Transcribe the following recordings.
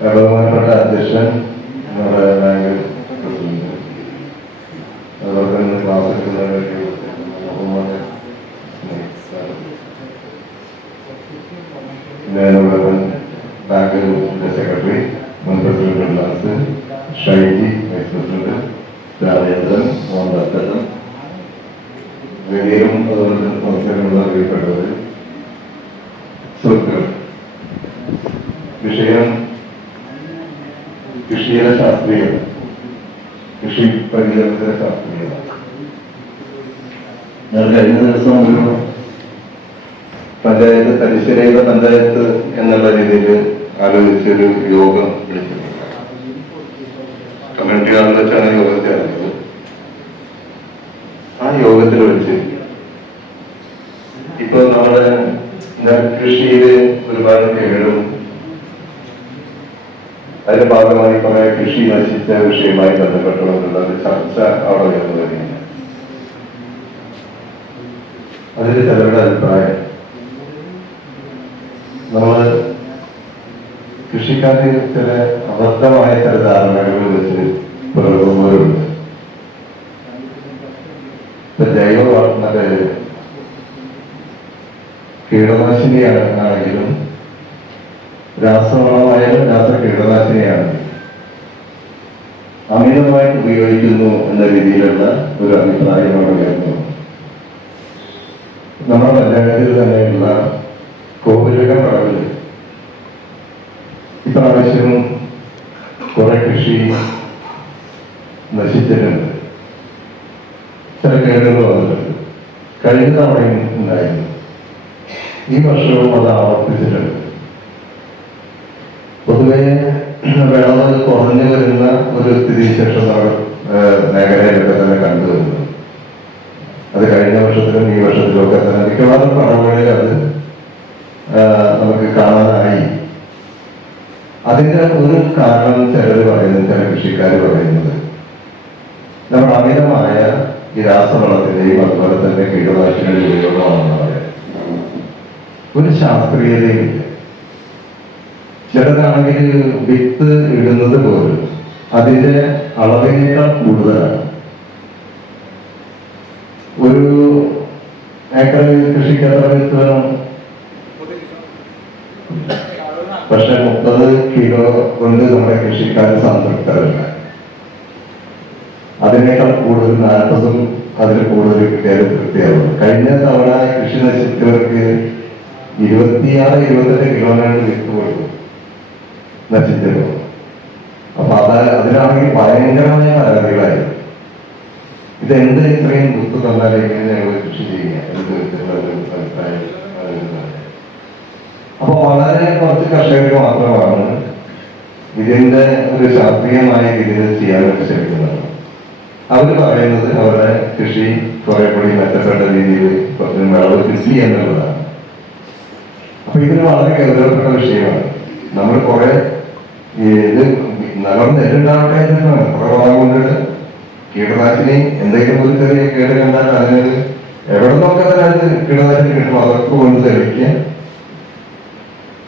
ബഹുമാനപ്പെട്ട അധ്യക്ഷൻ നമ്മുടെ ബാങ്ക് അതുപോലെ തന്നെ ക്ലാസ് എടുക്കുന്ന കൃഷി പരിചരണത്തിലെ ശാസ്ത്രീയത ഞാൻ കഴിഞ്ഞ ദിവസം ഒരു പഞ്ചായത്ത് തരിശരയിലെ പഞ്ചായത്ത് എന്നുള്ള രീതിയിൽ ആലോചിച്ചൊരു യോഗം വിളിച്ചിട്ടുണ്ട്. കമ്മ്യൂണിറ്റി ഹാളിൽ വെച്ചാണ് യോഗത്തിൽ അറിഞ്ഞത് ആ യോഗത്തിൽ വെച്ച് ഇപ്പൊ നമ്മുടെ കൃഷിയിൽ ഒരുപാട് കേടും അതിന്റെ ഭാഗമായി കുറെ കൃഷി നശിച്ച വിഷയവുമായി ബന്ധപ്പെട്ടുകൊണ്ടുള്ള ചർച്ച അവിടെ ഉയർന്നു കഴിഞ്ഞു അതിൽ ചിലരുടെ അഭിപ്രായം? നമ്മൾ കൃഷിക്കാരിൽ ചില അബദ്ധമായ ചില ധാരണകൾ വെച്ച് പുലർത്തുന്നവരുണ്ട്. ജൈവ വളം മറ്റേ രാസവളമായാലും രാസ കീടനാശിനിയാണ്. അമിതമായിട്ട് ഉപയോഗിക്കുന്നു എന്ന രീതിയിലുള്ള ഒരു അഭിപ്രായമാണ് ഉയർന്നു നമ്മുടെ പഞ്ചായത്തിൽ തന്നെയുള്ള കോവിലകം പടവിൽ ഇപ്രാവശ്യം കുറെ കൃഷി നശിച്ചിട്ടുണ്ട്. ചില കേടുകൾ വന്നിട്ടുണ്ട് കഴിഞ്ഞ തവണയും ഉണ്ടായിരുന്നു. ഈ വർഷവും അത് ആവർത്തിച്ചിട്ടുണ്ട്. പൊതുവെ വിളവ് കുറഞ്ഞു വരുന്ന ഒരു സ്ഥിതിവിശേഷം നമ്മുടെ ഏഹ്, മേഖലയിലൊക്കെ തന്നെ കണ്ടുവരുന്നു അത് കഴിഞ്ഞ വർഷത്തിലും ഈ വർഷത്തിലും ഒക്കെ തന്നെ മിക്കവാറും പടവുകളിൽ അത് നമുക്ക് കാണാനായി. അതിന്റെ ഒരു കാരണം ചിലർ പറയുന്നത് ചില കൃഷിക്കാർ പറയുന്നത്. നമ്മൾ അമിതമായ ഈ രാസവളത്തിന്റെയും അതുപോലെ തന്നെ കീടനാശിനികളുടെ ഉപയോഗമാണെന്ന് പറയാം. ഒരു ശാസ്ത്രീയതയില്ല ചിലതാണെങ്കിൽ വിത്ത് ഇടുന്നത് പോലും അതിന്റെ അളവിനേക്കാൾ കൂടുതലാണ്. ഒരു ഏക്കറിൽ കൃഷിക്ക് എത്ര വിത്ത് വേണം? പക്ഷെ മുപ്പത് കിലോ കൊണ്ട് നമ്മുടെ കൃഷിക്കാർ സംതൃപ്തരല്ല. അതിനേക്കാൾ കൂടുതൽ നാൽപ്പതും അതിൽ കൂടുതൽ കിട്ടിയാൽ തൃപ്തിയാവും കഴിഞ്ഞ തവണ കൃഷി നശിച്ചവർക്ക് ഇരുപത്തിയാറ് ഇരുപത്തെട്ട് കിലോമീറ്റർ വിത്ത് കൊടുത്തു നശിച്ചത്. അപ്പൊ അത് അതിനാണെങ്കിൽ ഭയങ്കരമായ പരാതികളായി ഇത് എന്ത് ഇത്രയും വിത്ത് തന്നാൽ എങ്ങനെ ഞങ്ങൾ കൃഷി ചെയ്യുക? അപ്പൊ വളരെ കുറച്ച് കർഷകർ മാത്രമാണ് ഇതിന്റെ ഒരു ശാസ്ത്രീയമായ രീതിയിൽ ചെയ്യാനൊക്കെ ശ്രമിക്കുന്നത്. അവർ പറയുന്നത് അവരുടെ കൃഷി കുറെ കൂടി മെച്ചപ്പെട്ട രീതിയിൽ കുറച്ച് വിളവ് കൃഷി എന്നുള്ളതാണ്. അപ്പൊ ഇതിന് വളരെ ഗൗരവപ്പെട്ട വിഷയമാണ്. നമ്മൾ കുറെ ഇത് കൊണ്ടിട്ട്? കീടനാശിനി എന്തെങ്കിലും ഒരു ചെറിയ കേട് കണ്ടാൽ അതിന് എവിടെ നിന്നൊക്കെ തന്നെ അത് കീടനാശിനി കിട്ടും. അതൊക്കെ കൊണ്ട് തെളിക്കുക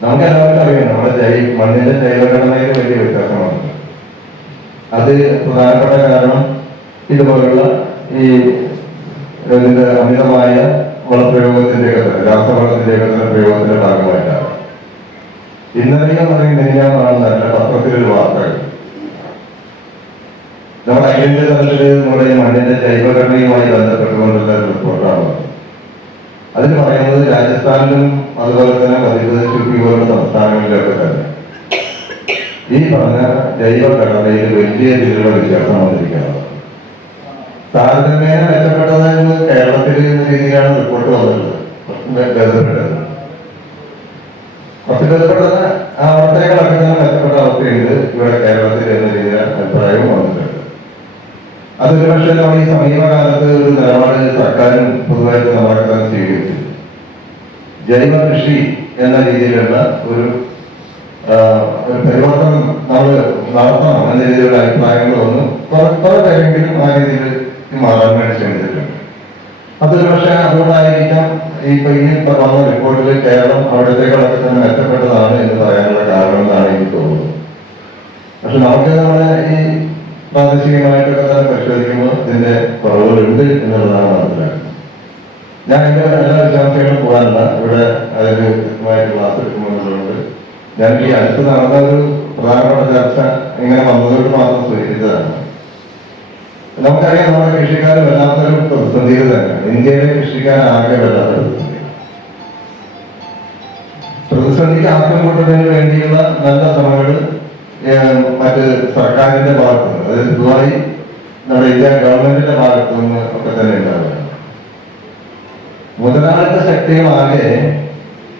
നമുക്ക് എല്ലാവർക്കും അറിയാം നമ്മുടെ ജൈ മണ്ണിന്റെ ജൈവഘടനയിൽ വലിയ വ്യത്യാസമാണ്. അത് പ്രധാനപ്പെട്ട കാരണം ഇതുപോലുള്ള ഈ അമിതമായ വളപ്രയോഗത്തിന്റെ രാസവളത്തിന്റെ പ്രയോഗത്തിന്റെ ഭാഗമായിട്ടാണ് ഇന്നലെയും പറയും മിനിഞ്ഞാന്നാണ് നല്ല പത്രത്തിലൊരു വാർത്തകൾ നമ്മുടെ അഖിലേന്ത്യ തലത്തിൽ നമ്മുടെ ഈ മണ്ണിന്റെ ജൈവഘടനയുമായി ബന്ധപ്പെട്ടുകൊണ്ടുള്ള റിപ്പോർട്ടാണ്. അതിൽ പറയുന്നത് രാജസ്ഥാനിലും അതുപോലെ തന്നെ മധ്യപ്രദേശ് യു പി പോലുള്ള സംസ്ഥാനങ്ങളിലൊക്കെ തന്നെ. ഈ പറഞ്ഞ ജൈവഘടനയിൽ വലിയ രീതിയിലുള്ള വ്യത്യാസം വന്നിരിക്കുന്നത് താരതമ്യേന മെച്ചപ്പെട്ടതെന്ന് കേരളത്തിൽ എന്ന രീതിയിലാണ് റിപ്പോർട്ട് വന്നിട്ടുള്ളത്. കുറച്ച് മെച്ചപ്പെട്ട അവസ്ഥയുണ്ട്. ഇവിടെ കേരളത്തിൽ എന്ന രീതിയിൽ അഭിപ്രായവും വന്നിട്ടുണ്ട്. അതൊരു പക്ഷേ നമ്മൾ ഈ സമീപകാലത്ത് ഒരു നിലപാട് സർക്കാരും പൊതുവായിട്ട് തന്നെ സ്വീകരിച്ചു. ജൈവ കൃഷി എന്ന രീതിയിലുള്ള ഒരു പരിവർത്തനം നമ്മൾ നടത്തണം എന്ന രീതിയിലുള്ള അഭിപ്രായങ്ങളൊന്നും കുറെ കുറെ പേരെങ്കിലും ആ രീതിയിൽ മാറാൻ വേണ്ടി അതൊരു പക്ഷേ അതുകൊണ്ടായിരിക്കാം ഈ ഈ വന്ന റിപ്പോർട്ടിൽ കേരളം അവിടത്തേക്കാളൊക്കെ തന്നെ മെച്ചപ്പെട്ടതാണ് എന്ന് പറയാനുള്ള കാരണം എന്നാണ് എനിക്ക് തോന്നുന്നത്. പക്ഷെ നമുക്ക് നമ്മുടെ ഈ പ്രാദേശികമായിട്ടൊക്കെ തന്നെ പരിശോധിക്കുമ്പോൾ ഇതിന്റെ കുറവുകളുണ്ട് എന്നുള്ളതാണ് മനസ്സിലാക്കുന്നത്. ഞാൻ എന്റെ എല്ലാ വിശ്വാസികളും പോകാനല്ല ഇവിടെ അതിന് കൃത്യമായിട്ട് ക്ലാസ് എടുക്കുന്നുള്ളതുകൊണ്ട് ഞാൻ ഈ അടുത്ത് നടന്ന ഒരു പ്രധാനപ്പെട്ട ചർച്ച ഇങ്ങനെ വന്നതുകൊണ്ട് മാത്രം സൂചിപ്പിച്ചതാണ് നമുക്കറിയാം നമ്മുടെ കൃഷിക്കാർ വല്ലാത്തൊരു പ്രതിസന്ധിയിൽ തന്നെയാണ് ഇന്ത്യയിലെ കൃഷിക്കാർ ആകെ വല്ലാത്ത പ്രതിസന്ധി പ്രതിസന്ധിക്ക് ആക്കം കൂട്ടുന്നതിന് വേണ്ടിയുള്ള നല്ല ശ്രമങ്ങൾ മറ്റ് സർക്കാരിന്റെ ഭാഗത്ത് നിന്ന് അതായത് പൊതുവായി നമ്മുടെ ഇന്ത്യ ഗവൺമെന്റിന്റെ ഭാഗത്തു നിന്ന് ഒക്കെ തന്നെ ഉണ്ടാവുക മുതലാളിത്ത ശക്തികളാകെ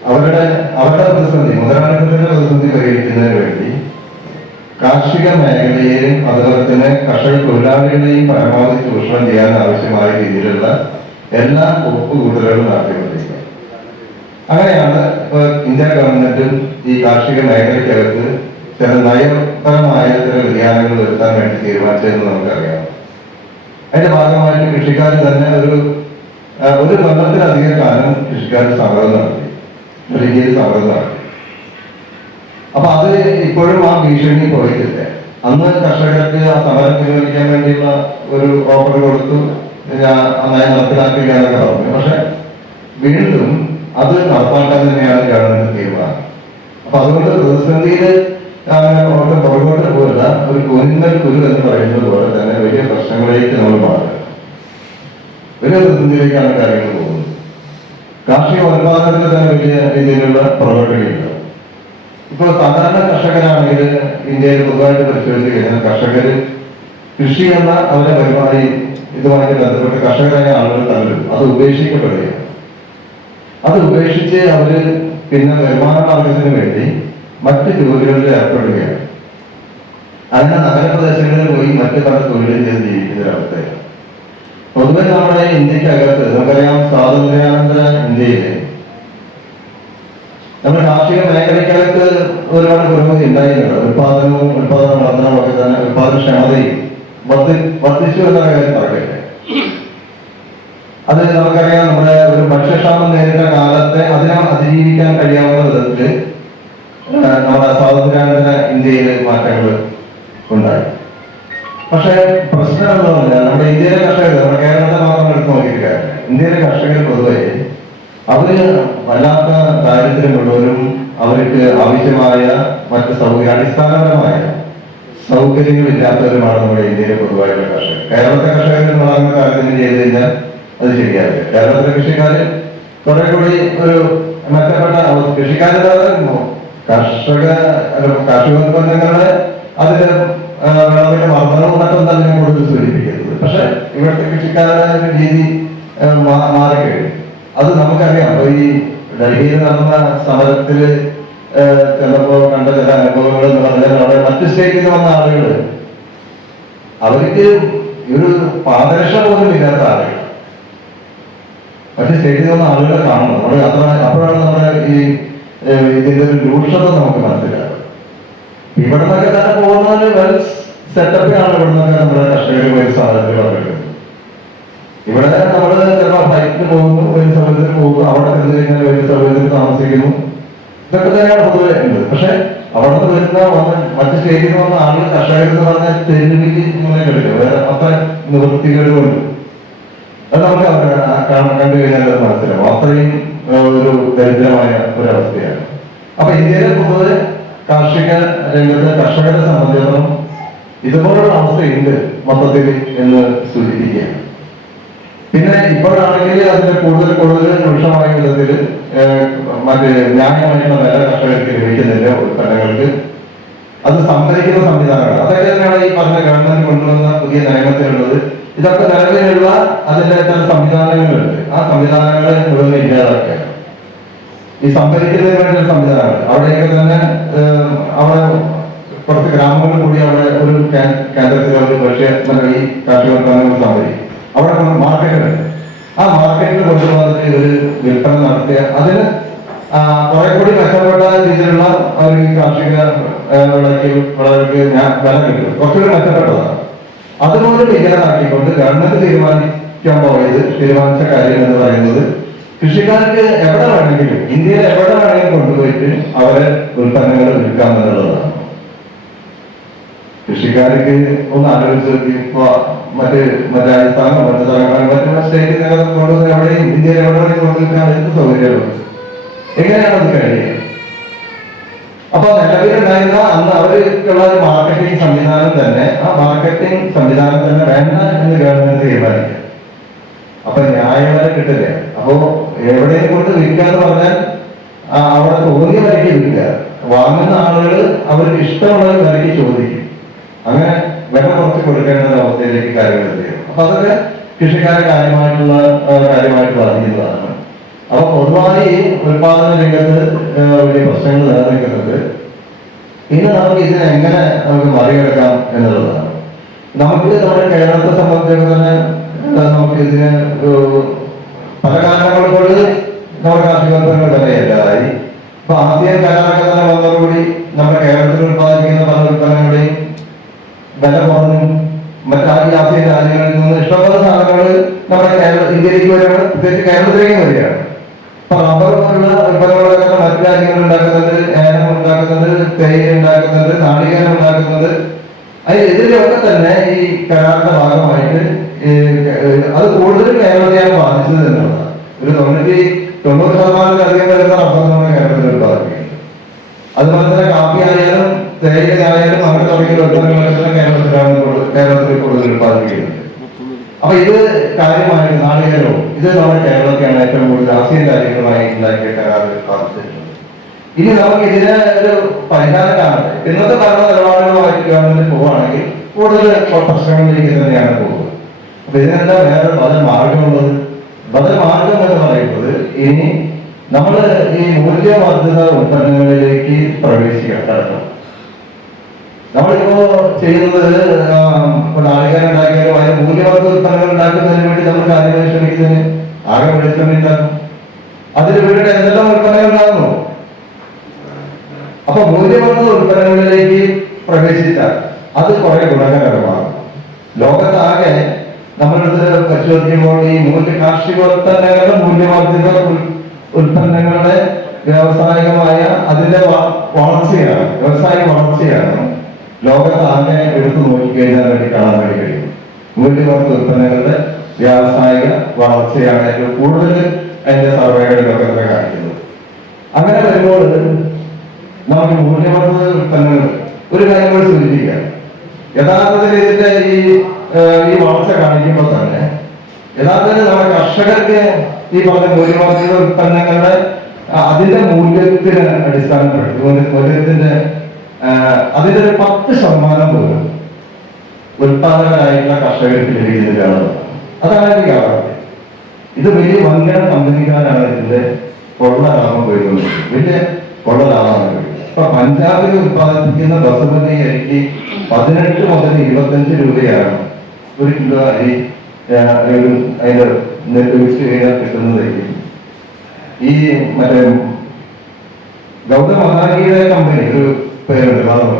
അവരുടെ അവരുടെ പ്രതിസന്ധി മുതലാളിത്തത്തിന്റെ പ്രതിസന്ധി പരിഹരിക്കുന്നതിന് വേണ്ടി കാർഷിക മേഖലയെയും അതുപോലെ തന്നെ കർഷക തൊഴിലാളികളെയും പരമാവധി ചൂഷണം ചെയ്യാൻ ആവശ്യമായ രീതിയിലുള്ള എല്ലാ ഒപ്പുകൂട്ടലുകളും നടത്തിക്കൊണ്ടിരിക്കുക. അങ്ങനെയാണ് ഇപ്പൊ ഇന്ത്യ ഗവൺമെന്റും ഈ കാർഷിക മേഖലയ്ക്കകത്ത് ചില നയപരമായ ചില വ്യതിയാനങ്ങൾ വരുത്താൻ വേണ്ടി തീരുമാനിച്ചതെന്ന് നമുക്കറിയാം. അതിന്റെ ഭാഗമായിട്ട് കൃഷിക്കാർ തന്നെ ഒരു ഒരു കൊല്ലത്തിലധികം കാലം കൃഷിക്കാർ സമരം നടത്തി. ഒരു രീതിയിൽ സമരം നടത്തി. അപ്പൊ അത് ഇപ്പോഴും ആ ഭീഷണി കുറയ്ക്കില്ല അന്ന് കർഷകർക്ക് ആ സമരം പിൻവലിക്കാൻ വേണ്ടിയുള്ള ഒരു ഓഫർ കൊടുത്തു. നന്നായി നടപ്പിലാക്കില്ല പറഞ്ഞു പക്ഷെ വീണ്ടും അത് നടപ്പാക്കാൻ തന്നെയാണ് ഗവൺമെന്റ് തീരുമാനം. അപ്പൊ അതുകൊണ്ട് പ്രതിസന്ധിയിൽ അവർക്ക് പുറകോട്ട് പോകില്ല ഒരു കുരുങ്ങൽ കുരു എന്ന് പറയുന്നത് പോലെ തന്നെ വലിയ പ്രശ്നങ്ങളിലേക്ക് നമ്മൾ മാറുക വലിയ പ്രതിസന്ധിയിലേക്കാണ് കാര്യങ്ങൾ പോകുന്നത്. കാർഷിക ഉൽപാദനത്തിന് തന്നെ വലിയ രീതിയിലുള്ള പുറകോട്ടുകയില്ല ഇപ്പോൾ സാധാരണ കർഷകരാണെങ്കിൽ ഇന്ത്യയിൽ പൊതുവായിട്ട് പരിശോധിച്ച് കഴിഞ്ഞാൽ കർഷകർ കൃഷി എന്ന അവരുടെ പരിപാടി ഇതുമായിട്ട് ബന്ധപ്പെട്ട് കർഷകരായ ആളുകൾ തമ്മിലും അത് ഉപേക്ഷിക്കപ്പെടുകയാണ്. അത് ഉപേക്ഷിച്ച് അവർ പിന്നെ വരുമാന മാർഗത്തിന് വേണ്ടി മറ്റ് ജോലികളിൽ ഏർപ്പെടുകയാണ്. അങ്ങനെ നഗരപ്രദേശങ്ങളിൽ പോയി മറ്റ് പല തൊഴിലും ചെയ്ത് ജീവിക്കുന്ന ഒരവസ്ഥയാണ്. പൊതുവെ നമ്മുടെ ഇന്ത്യക്കകത്ത് നമുക്കറിയാം സ്വാതന്ത്ര്യാനന്തര ഇന്ത്യയിലെ നമ്മുടെ കാർഷിക മേഖലയ്ക്കകത്ത് ഒരുപാട് പുരോഗതി ഉണ്ടായിരുന്നുണ്ട് ഉത്പാദനവും ഉത്പാദന വർധനവും ഒക്കെ തന്നെ ഉത്പാദനക്ഷമതയും വർദ്ധി വർദ്ധിച്ചു എന്ന കാര്യം പറയട്ടെ. അത് നമുക്കറിയാം നമ്മുടെ ഒരു ഭക്ഷ്യക്ഷാമം നേരിട്ട കാലത്തെ അതിനെ അതിജീവിക്കാൻ കഴിയാവുന്ന വിധത്തിൽ നമ്മുടെ സ്വാതന്ത്ര്യാനന്തര ഇന്ത്യയിൽ മാറ്റങ്ങൾ ഉണ്ടായി. പക്ഷേ പ്രശ്നമുള്ളതല്ല നമ്മുടെ ഇന്ത്യയിലെ കർഷകർ നമ്മുടെ കേരളത്തെ മാത്രം എടുത്ത് നോക്കിയിട്ട് ഇന്ത്യയിലെ കർഷകർ പൊതുവെ അവർ വല്ലാത്ത ദാരിദ്ര്യമുള്ളവരും അവർക്ക് ആവശ്യമായ മറ്റ് സൗകര്യ അടിസ്ഥാനപരമായ സൗകര്യങ്ങളില്ലാത്തവരുമാണ് നമ്മുടെ ഇന്ത്യയിലെ പൊതുവായിട്ടുള്ള കർഷകർ. കേരളത്തെ കർഷകർ നമ്മൾ കാര്യം ചെയ്ത് കഴിഞ്ഞാൽ അത് ശരിയാവില്ല. കേരളത്തിലെ കൃഷിക്കാര് കുറെ കൂടി ഒരു മെച്ചപ്പെട്ട കൃഷിക്കാരുടെ കർഷക കാർഷിക കാർഷികോൽപ്പന്നങ്ങളുടെ അതിന്റെ വിളവിന്റെ വർധനവും മറ്റും തന്നെ കൂടുതൽ സൂചിപ്പിക്കുന്നത് പക്ഷെ ഇവിടുത്തെ കൃഷിക്കാരുടെ രീതി മാറിക്കഴിഞ്ഞു. അത് നമുക്കറിയാം. അപ്പൊ ഈ ഡൽഹിയിൽ നടന്ന സമരത്തിൽ ചിലപ്പോ കണ്ട ചില അനുഭവങ്ങൾ എന്ന് പറഞ്ഞാൽ അവിടെ മറ്റു സ്റ്റേറ്റിൽ വന്ന ആളുകൾ അവർക്ക് ഒരു പാദരക്ഷ പോലും ഇല്ലാത്ത ആളുകൾ. മറ്റു സ്റ്റേറ്റിൽ നിന്ന് ആളുകളെ കാണണം നമ്മൾ അത്ര അപ്പോഴാണ് നമ്മുടെ ഈ ഇതിന്റെ ഒരു രൂക്ഷത നമുക്ക് മനസ്സിലാകും ഇവിടെ നിന്നൊക്കെ തന്നെ പോകുന്നത് വെൽ സെറ്റപ്പിലാണ് ഇവിടെ നിന്നൊക്കെ നമ്മുടെ കർഷകർ പോയി സാധനത്തിൽ പങ്കെടുക്കുന്നത്. ഇവിടെ നമ്മൾ ചിലപ്പോൾ ഫ്ലൈറ്റിന് പോകുന്നു ഒരു സമയത്തിന് പോകുന്നു അവിടെ ചെന്ന് കഴിഞ്ഞാൽ ഒരു സമയത്തിന് താമസിക്കുന്നു. ഇതൊക്കെ തന്നെയാണ് പൊതുവെ ഉണ്ട് പക്ഷെ അവിടെ നിന്ന് വരുന്ന വന്ന് മറ്റു നിന്ന് വന്ന ആളുകൾ കർഷകർ എന്ന് പറഞ്ഞാൽ തെരുവിലി ഇങ്ങനെ കളിക്കും. വേറെ അത്ര നിവൃത്തികേടുകൊണ്ട് അത് നമുക്ക് കണ്ടു കഴിഞ്ഞാൽ അത് മനസ്സിലാവും. അത്രയും ഒരു ദരിദ്രമായ ഒരവസ്ഥയാണ്. അപ്പൊ ഇന്ത്യയിലെ പൊതുവെ കാർഷിക രംഗത്ത് കർഷകരെ സംബന്ധിച്ചിടത്തോളം ഇതുപോലുള്ള അവസ്ഥയുണ്ട് മൊത്തത്തിൽ എന്ന് സൂചിപ്പിക്കുകയാണ്. പിന്നെ ഇപ്പോഴാണെങ്കിൽ അതിന്റെ കൂടുതൽ കൂടുതൽ രൂക്ഷമായ വിധത്തിൽ മറ്റേ ന്യായമായിട്ടുള്ള വില കർഷകർക്ക് ലഭിക്കുന്നില്ല ഉൽപ്പന്നങ്ങൾക്ക് അത് സംഭരിക്കുന്ന സംവിധാനമാണ് അതൊക്കെ തന്നെയാണ് ഈ പറഞ്ഞ ഗവൺമെന്റ് കൊണ്ടുവന്ന പുതിയ നയമത്തിലുള്ളത് ഇതൊക്കെ നിലവിലുള്ള അതിന്റെ ചില സംവിധാനങ്ങളുണ്ട്. ആ സംവിധാനങ്ങളെ മുഴുവൻ ഇല്ലാതാക്കുക. ഈ സംഭരിക്കുന്നതിന് വേണ്ടിയുള്ള സംവിധാനങ്ങൾ. അവിടെയൊക്കെ തന്നെ അവിടെ കുറച്ച് ഗ്രാമങ്ങൾ കൂടി അവിടെ ഒരു കേന്ദ്രത്തിൽ മറ്റേ ഈ കാർഷിക സംഭരിക്കും. അവിടെ മാർക്കറ്റുണ്ട് ആ മാർക്കറ്റിൽ കൊണ്ടുവന്നിട്ട് ഒരു വിൽപ്പന നടത്തിയ അതിന് കുറെ കൂടി മെച്ചപ്പെട്ട രീതിയിലുള്ള ഒരു കാർഷിക വിളയ്ക്ക് വിളകൾക്ക് ഞാൻ വില കിട്ടും. കുറച്ചുകൂടി മെച്ചപ്പെട്ടതാണ് അതുപോലെ ഇല്ലാതാക്കിക്കൊണ്ട് ഗവൺമെന്റ് തീരുമാനിക്കാൻ പോയത് തീരുമാനിച്ച കാര്യം എന്ന് പറയുന്നത് കൃഷിക്കാർക്ക് എവിടെ വേണമെങ്കിലും ഇന്ത്യയിൽ എവിടെ വേണമെങ്കിലും കൊണ്ടുപോയിട്ട് അവരെ ഉൽപ്പന്നങ്ങൾ വിൽക്കാം എന്നുള്ളതാണ്. കൃഷിക്കാർക്ക് ഒന്ന് ആലോചിച്ച് ഇപ്പൊ മറ്റ് മറ്റേ രാജസ്ഥാനോ മറ്റു സ്ഥലങ്ങളോ മറ്റുള്ള സ്റ്റേറ്റിനകത്ത് കൊണ്ടുവന്ന് എവിടെയും ഇന്ത്യയിൽ എവിടെ വേണമെങ്കിലും എന്ത് സൗകര്യമുള്ളത് എങ്ങനെയാണ് അത് കഴിയുക? അപ്പൊ നിലവിലുണ്ടായിരുന്ന അന്ന് അവർക്കുള്ള ഒരു മാർക്കറ്റിംഗ് സംവിധാനം തന്നെ ആ മാർക്കറ്റിംഗ് സംവിധാനം തന്നെ വേണ്ട എന്ന് ഗവൺമെന്റ് തീരുമാനിക്കുക അപ്പൊ ന്യായവരെ കിട്ടില്ല? അപ്പോ എവിടെയും കൊണ്ട് വിൽക്കുക എന്ന് പറഞ്ഞാൽ അവിടെ തോന്നിയ വിലയ്ക്ക് വിൽക്കുക. വാങ്ങുന്ന ആളുകൾ അവർക്ക് ഇഷ്ടമുള്ള വരയ്ക്ക് ചോദിക്കും. അങ്ങനെ വില കുറച്ച് കൊടുക്കേണ്ട അവസ്ഥയിലേക്ക് കാര്യങ്ങൾ എത്തിയും അപ്പൊ അതൊക്കെ കൃഷിക്കാരെ കാര്യമായിട്ടുള്ള കാര്യമായിട്ട് ബാധിക്കുന്നതാണ് അപ്പൊ പൊതുവായി ഉൽപാദന രംഗത്ത് വലിയ പ്രശ്നങ്ങൾ നിലനിൽക്കുന്നത് ഇന്ന് നമുക്ക് ഇതിനെ എങ്ങനെ നമുക്ക് മറികടക്കാം എന്നുള്ളതാണ്. നമുക്ക് നമ്മുടെ കേരളത്തെ സംബന്ധിച്ചിടത്തോളം തന്നെ നമുക്ക് ഇതിന് പല കാരണങ്ങൾ കൊണ്ട് നമ്മുടെ തന്നെ ഇല്ലാതായി ഇപ്പൊ ആദ്യം കരാറൊക്കെ തന്നെ വന്നതോടുകൂടി നമ്മുടെ കേരളത്തിൽ ഉത്പാദിപ്പിക്കുന്ന പല ഉൽപ്പന്നങ്ങളുടെയും വില കുറഞ്ഞു മറ്റാ ആസിയൻ രാജ്യങ്ങളിൽ നിന്ന് ഇഷ്ടംപോലെ സാധനങ്ങൾ നമ്മുടെ കേരള ഇന്ത്യയിലേക്ക് വരികയാണ് പ്രത്യേകിച്ച് കേരളത്തിലേക്ക് വരികയാണ്. അപ്പൊ റബ്ബർ മറ്റു ഉണ്ടാക്കുന്നത് ഏലം ഉണ്ടാക്കുന്നത് തേയില ഉണ്ടാക്കുന്നത് നാളികേരം ഉണ്ടാക്കുന്നത് അതിന് തന്നെ ഈ കരാറിന്റെ ഭാഗമായിട്ട് അത് കൂടുതലും കേരളത്തെയാണ് ബാധിച്ചത് എന്നുള്ളതാണ്. ഒരു തൊണ്ണൂറ്റി തൊണ്ണൂറ് ശതമാനത്തിലധികം വരുന്ന റബ്ബർ കേരളത്തിൽ ഉത്പാദിപ്പിക്കുന്നത് അതുപോലെ തന്നെ കാപ്പി ആയാലും തേയില ആയാലും അങ്ങനെ തുടങ്ങിയ ഉൽപ്പന്നങ്ങളൊക്കെ തന്നെ കേരളത്തിലാണ് കേരളത്തിൽ കൂടുതൽ ഉത്പാദിപ്പിക്കുന്നത് അപ്പൊ ഇത് കാര്യമായിട്ട് നാളികേരവും ഇത് നമ്മുടെ കേരളത്തിലാണ് ഏറ്റവും കൂടുതൽ ആസിയൻ രാജ്യങ്ങളുമായി ഉണ്ടാക്കിയ കരാറിൽ ബാധിച്ചിട്ടുള്ളത് ഇനി നമുക്ക് ഇതിന് ഒരു പരിഹാരം കാണട്ടെ ഇന്നത്തെ ഭരണ നിലപാടുകളുമായിട്ട് ഗവൺമെന്റ് പോവുകയാണെങ്കിൽ കൂടുതൽ പ്രശ്നങ്ങളിലേക്ക് തന്നെയാണ് പോകുക അപ്പൊ ഇതിനെന്താ വേറെ പല മാർഗമുള്ളത് ബദൽ മാർഗം എന്ന് പറയുന്നത് ഇനി നമ്മൾ ഈ മൂല്യവർദ്ധിത ഉൽപ്പന്നങ്ങളിലേക്ക് പ്രവേശിക്കണം നമ്മളിപ്പോ ചെയ്യുന്നത് നാളികേരം ഉണ്ടാക്കിയാലും അതിന് മൂല്യവർദ്ധിത ഉൽപ്പന്നങ്ങൾ ഉണ്ടാക്കുന്നതിന് വേണ്ടി നമ്മൾ കാര്യങ്ങൾ ശ്രമിക്കുന്നതിന് ആകെ വെളിച്ചെണ്ണ ഉണ്ടാക്കും അതിന് വേണ്ടിയിട്ട് എന്തെല്ലാം ഉൽപ്പന്നങ്ങൾ ഉണ്ടാകുന്നു? അപ്പൊ മൂല്യവർദ്ധിത ഉൽപ്പന്നങ്ങളിലേക്ക് പ്രവേശിച്ചാൽ അത് കുറെ ഗുണകരമാണ് ലോകത്താകെ നമ്മളെടുത്ത് പരിശോധിക്കുമ്പോൾ ഈ മൂല്യ കാർഷികോൽപ്പന്നങ്ങളുടെ മൂല്യവർദ്ധിത ഉൽ- ഉൽപ്പന്നങ്ങളുടെ വ്യാവസായികമായ അതിന്റെ വളർച്ചയാണ് വ്യവസായിക വളർച്ചയാണ്. ലോകത്താകെ എടുത്തു നോക്കിക്കഴിഞ്ഞാൽ വേണ്ടി കാണാൻ വേണ്ടി കഴിയും. മൂല്യവർത്ത ഉൽപ്പന്നങ്ങളുടെ വ്യാവസായിക വളർച്ചയാണ് ഏറ്റവും കൂടുതൽ എന്റെ സർവേകളിലൊക്കെ തന്നെ കാണിക്കുന്നത്. അങ്ങനെ വരുമ്പോൾ നമുക്ക് മൂല്യവർത്ത ഉൽപ്പന്നങ്ങൾ ഒരു കാര്യം കൂടി സൂചിപ്പിക്കാം യഥാർത്ഥത്തിൽ ഇതിന്റെ ഈ ഈ വളർച്ച കാണിക്കുമ്പോൾ തന്നെ യഥാർത്ഥത്തിൽ നമ്മുടെ കർഷകർക്ക് ഈ പറഞ്ഞ മൂല്യവർദ്ധിത ഉൽപ്പന്നങ്ങളുടെ അതിന്റെ മൂല്യത്തിന് അടിസ്ഥാനപ്പെടുത്തി മൂല്യത്തിന്റെ അതിന്റെ ഒരു പത്ത് ശതമാനം പോലും ഉൽപാദകരായിട്ടുള്ള കർഷകർക്ക് അതാണ് എനിക്ക് യാഥാർത്ഥ്യം ഇത് വലിയ വൻകിട കമ്പനിക്കാരാണ് ഇതിന്റെ കൊള്ള ലാഭം വരുന്നത് വലിയ കൊള്ള ഇപ്പൊ പഞ്ചാബിൽ ഉത്പാദിപ്പിക്കുന്ന ബസുമതി അരിക്ക് പതിനെട്ട് മുതൽ ഇരുപത്തഞ്ച് രൂപയാണ് ഒരു കിലോ അരി അതിന്റെ മിക്സ് ചെയ്താൽ കിട്ടുന്നതായിരിക്കും. ഈ മറ്റേ ഗൗതം അദാനിയുടെ കമ്പനി ഒരു പേരുണ്ട് മറന്നു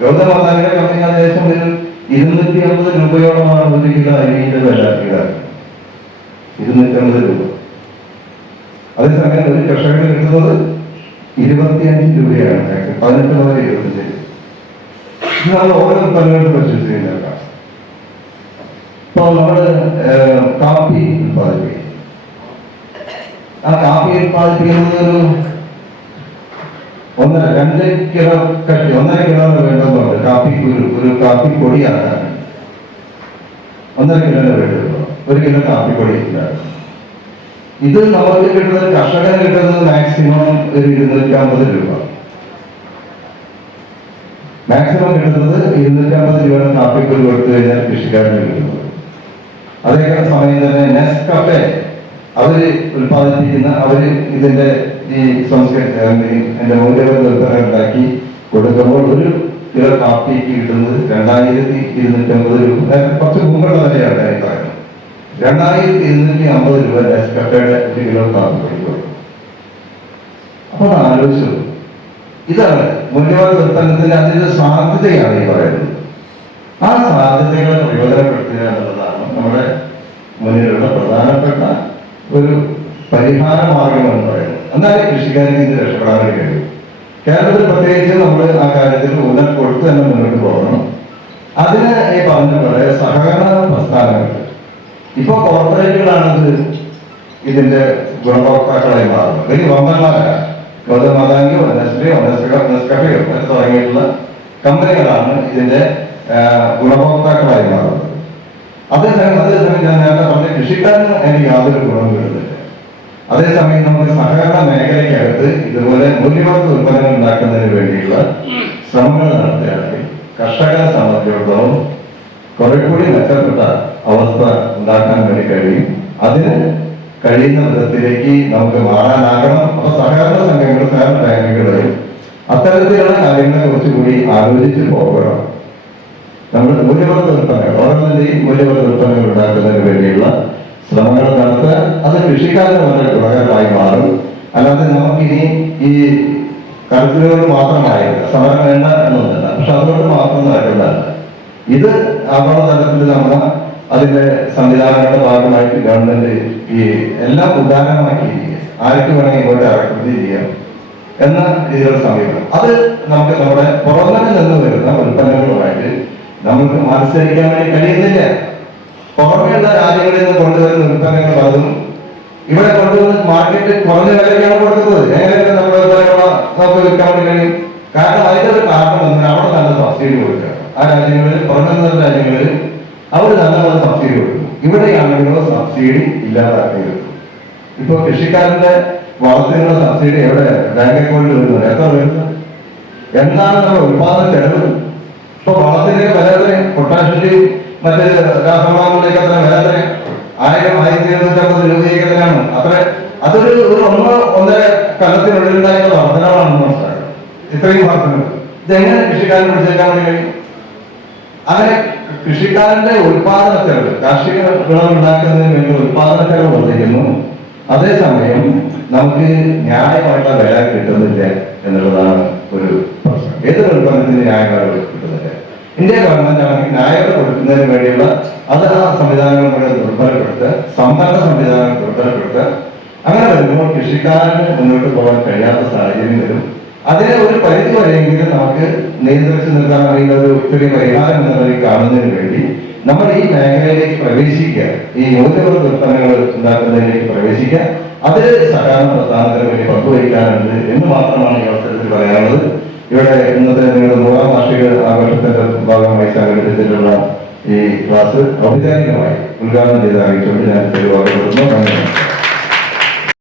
ഗൗതം അദാനിയുടെ കമ്പനി ഏകദേശം ഒരു ഇരുന്നൂറ്റി അമ്പത് രൂപയോളമാണ് കിലോ അരിയുടെ വില ഈടാക്കുന്നത് ഇരുന്നൂറ്റമ്പത് രൂപ. അതേസമയം ഒരു കർഷകന് കിട്ടുന്നത് ഇരുപത്തിയഞ്ച് രൂപയാണ്. പതിനെട്ട് മുതൽ ഇരുപത്തഞ്ച് നമ്മൾ ഓരോ ഉൽപ്പന്നങ്ങളും പർച്ചേസ് ചെയ്യുന്നേക്കാം ഇപ്പോൾ നമ്മൾ കാപ്പി ഉൽപ്പാദിപ്പിക്കും ആ കാപ്പി ഉൽപ്പാദിപ്പിക്കുന്നത് ഒരു ഒന്നര രണ്ട് കിലോ കട്ടി ഒന്നര കിലോ വേണ്ടെന്ന് പറഞ്ഞു. കാപ്പി ഒരു ഒരു കാപ്പി പൊടിയാണ്. ഒന്നര കിലോ വേണ്ടത് ഒരു കിലോ കാപ്പി പൊടി ഇത് നമുക്ക് കിട്ടുന്നത് കർഷകന് കിട്ടുന്നത് മാക്സിമം ഒരു ഇരുന്നൂറ്റമ്പത് രൂപ. മാക്സിമം കിട്ടുന്നത് ഇരുന്നൂറ്റമ്പത് രൂപയുടെ കാപ്പിക്കുരു കൊടുത്തു കഴിഞ്ഞാൽ കൃഷിക്കാരന് കിട്ടുന്നത്. അതേക്കാൾ സമയം തന്നെ നെസ്കഫെ അവർ ഉൽപ്പാദിപ്പിക്കുന്ന അവർ ഇതിന്റെ ഈ മൂല്യവർദ്ധ ഉൽപ്പന്നം ഉണ്ടാക്കി കൊടുക്കുമ്പോൾ ഒരു കിലോ കാപ്പിക്ക് കിട്ടുന്നത് രണ്ടായിരത്തി ഇരുന്നൂറ്റമ്പത് രൂപ. കുറച്ച് മുമ്പുള്ള വിലയാണ് ഞാൻ പറയുന്നത്. രണ്ടായിരത്തി ഇരുന്നൂറ്റി അമ്പത് രൂപ നെസ്കഫയുടെ ഒരു കിലോ കാപ്പി കൊടുക്കും അപ്പോൾ ആലോചിച്ചു ഇതാണ് മൂല്യവാദ നിർത്തനത്തിന്റെ അതിന്റെ സാധ്യതയാണ് ഈ പറയുന്നത്. ആ സാധ്യതകളെ പ്രയോജനപ്പെടുത്തുക എന്നുള്ളതാണ് നമ്മുടെ മുന്നിലുള്ള പ്രധാനപ്പെട്ട ഒരു പരിഹാര മാർഗം എന്ന് പറയുന്നത്. എന്നാലേ കൃഷിക്കാരിൽ ഇത് രക്ഷപ്പെടാൻ കഴിയും. കേരളത്തിൽ പ്രത്യേകിച്ച് നമ്മൾ ആ കാര്യത്തിൽ ഊന്നൽ കൊടുത്ത് തന്നെ മുന്നോട്ട് പോകണം. അതിന് ഈ പറഞ്ഞ പോലെ സഹകരണ പ്രസ്ഥാനങ്ങൾ. ഇപ്പൊ കോർപ്പറേറ്റുകളാണത് ഇതിന്റെ ഗുണഭോക്താക്കളായി മാറുന്നത്. ഇനി വമ്പന്മാരാണ് തുടങ്ങിയിട്ടുള്ള കമ്പനികളാണ് ഇതിന്റെ ഗുണഭോക്താക്കളായി മാറുന്നത്. അതേസമയം അതേസമയം ഞാൻ നേരത്തെ പറഞ്ഞ കൃഷിക്കാരന് എനിക്ക് യാതൊരു ഗുണം കിട്ടുന്നില്ല. അതേസമയം നമ്മുടെ സഹകരണ മേഖലയ്ക്കകത്ത് ഇതുപോലെ മൂല്യവർദ്ധ ഉൽപ്പന്നങ്ങൾ ഉണ്ടാക്കുന്നതിന് വേണ്ടിയുള്ള ശ്രമങ്ങൾ നടത്തുകയാണെങ്കിൽ കർഷകരെ സംബന്ധിച്ചിടത്തോളം കുറെ കൂടി മെച്ചപ്പെട്ട അവസ്ഥ ഉണ്ടാക്കാൻ വേണ്ടി കഴിയും. അതിന് കഴിയുന്ന വിധത്തിലേക്ക് നമുക്ക് മാറാനാകണം. അപ്പൊ സഹകരണ സംഘങ്ങൾ സഹകരണ ബാങ്കുകൾ അത്തരത്തിലുള്ള കാര്യങ്ങളെ കുറിച്ച് കൂടി ആലോചിച്ച് പോകണം. നമ്മൾ മൂല്യവർദ്ധ ഉൽപ്പന്നങ്ങൾ ഓരോന്നിന്റെയും മൂല്യവർദ്ധ ഉൽപ്പന്നങ്ങൾ ഉണ്ടാക്കുന്നതിന് വേണ്ടിയുള്ള നടത്തുക അത് കൃഷിക്കാരന് വളരെ ഗുണകരമായി മാറും. അല്ലാതെ നമുക്കിനി ഈ കരുത്തിലുകൾ മാത്രമായി സമരം വേണ്ട എന്നൊന്നല്ല പക്ഷെ അതുകൊണ്ട് മാത്രം നടക്കുന്നതല്ല ഇത് ആഗോളതലത്തിൽ നമ്മൾ അതിന്റെ സംവിധാനങ്ങളുടെ ഭാഗമായിട്ട് ഗവൺമെന്റ് ഈ എല്ലാം ഉദാഹരണമാക്കിയിരിക്കുക ആർക്ക് വേണമെങ്കിൽ ഇങ്ങോട്ട് ഇറക്കുമതി ചെയ്യാം എന്ന രീതിയിലുള്ള സമീപനം. അത് നമുക്ക് നമ്മുടെ പുറമെ നിന്ന് വരുന്ന ഉൽപ്പന്നങ്ങളുമായിട്ട് നമുക്ക് മത്സരിക്കാൻ വേണ്ടി കഴിയുന്നില്ല. പുറമെയുള്ള രാജ്യങ്ങളിൽ നിന്ന് കൊണ്ടുവരുന്ന ഉൽപ്പന്നങ്ങൾ അതും ഇവിടെ കൊണ്ടുവന്ന് മാർക്കറ്റിൽ കുറഞ്ഞ വിലയ്ക്കാണ് കൊടുക്കുന്നത്. എങ്ങനെയൊക്കെ നമ്മൾ ഇതുപോലെയുള്ള നമുക്ക് വിൽക്കാൻ കഴിയും കാരണം അതിന്റെ ഒരു കാരണം എന്നാൽ അവിടെ നല്ല സബ്സിഡി കൊടുക്കുക. ആ രാജ്യങ്ങളിൽ പുറമെ രാജ്യങ്ങളിൽ അവർ നല്ല പോലെ സബ്സിഡി കൊടുക്കും. ഇവിടെയാണ് നിങ്ങൾ സബ്സിഡി ഇല്ലാതാക്കി വെക്കും ഇപ്പൊ കൃഷിക്കാരന്റെ വളർത്തിനുള്ള സബ്സിഡി എവിടെ? ബാങ്ക് അക്കൗണ്ടിൽ വരുന്നത് എത്ര വരുന്നത് എന്താണ് നമ്മുടെ ഉൽപാദന ചെലവ്. ഇപ്പൊ വളത്തിന്റെ വില എത്രയും മറ്റ് രാസവളങ്ങളുടെയൊക്കെ അത്ര വില എത്രയും ആയിരം ആയിരത്തി എഴുന്നൂറ്റമ്പത് രൂപയൊക്കെ തന്നെയാണ് അത്ര അതൊരു ഒരു ഒന്നോ ഒന്നര കലത്തിനുള്ളിലുണ്ടായിട്ടുള്ള വർധനവാണ് മനസ്സിലാക്കുന്നത് ഇത്രയും വർധന ഇതെങ്ങനെ കൃഷിക്കാരൻ പിടിച്ചേക്കാൻ വേണ്ടി കഴിയും അങ്ങനെ കൃഷിക്കാരന്റെ ഉൽപാദന ചെലവ് കാർഷിക വിളവ് ഉണ്ടാക്കുന്നതിന് വേണ്ടി ഉൽപാദന ചെലവ് വർദ്ധിക്കുന്നു അതേസമയം നമുക്ക് ന്യായമായിട്ടുള്ള വില കിട്ടുന്നില്ല എന്നുള്ളതാണ് ഒരു പ്രശ്നം ഏതൊരു ഉൽപ്പന്നത്തിന് ന്യായമായ കിട്ടുന്നില്ല ഇന്ത്യ ഗവൺമെന്റ് ആണെങ്കിൽ ന്യായത കൊടുക്കുന്നതിന് വേണ്ടിയുള്ള അത് ആ സംവിധാനങ്ങൾ മുഴുവൻ ദുർബലപ്പെടുത്തുക സംഭരണ സംവിധാനങ്ങൾ ദുർബലപ്പെടുത്തുക അങ്ങനെ വരുമ്പോൾ കൃഷിക്കാരന് മുന്നോട്ട് പോകാൻ കഴിയാത്ത സാഹചര്യം വരും. അതിനെ ഒരു പരിധി വരെയെങ്കിലും നമുക്ക് നിയന്ത്രിച്ചു നിർത്താൻ അറിയുന്ന ഒരു ഒത്തിരി പരിഹാരം എന്ന നിലയിൽ കാണുന്നതിന് വേണ്ടി നമ്മൾ ഈ മേഖലയിലേക്ക് പ്രവേശിക്കുക ഈ മൂല്യവർദ്ധ ഉൽപ്പന്നങ്ങൾ ഉണ്ടാക്കുന്നതിലേക്ക് പ്രവേശിക്കുക അതിൽ സഹകരണ പ്രസ്ഥാനത്തിന് വേണ്ടി പങ്കുവയ്ക്കാനുണ്ട് എന്ന് മാത്രമാണ് ഈ അവസരത്തിൽ പറയാനുള്ളത്. ഇവിടെ ഇന്നത്തെ നിങ്ങളുടെ നൂറാം വാർഷിക ആഘോഷത്തിന്റെ ഭാഗമായി സംഘടിപ്പിച്ചിട്ടുള്ള ഈ ക്ലാസ് ഔപചാരികമായി ഉദ്ഘാടനം ചെയ്ത് അറിയിച്ചുകൊണ്ട് ഞാൻ പരിപാടി കൊടുക്കുന്നു നന്ദി.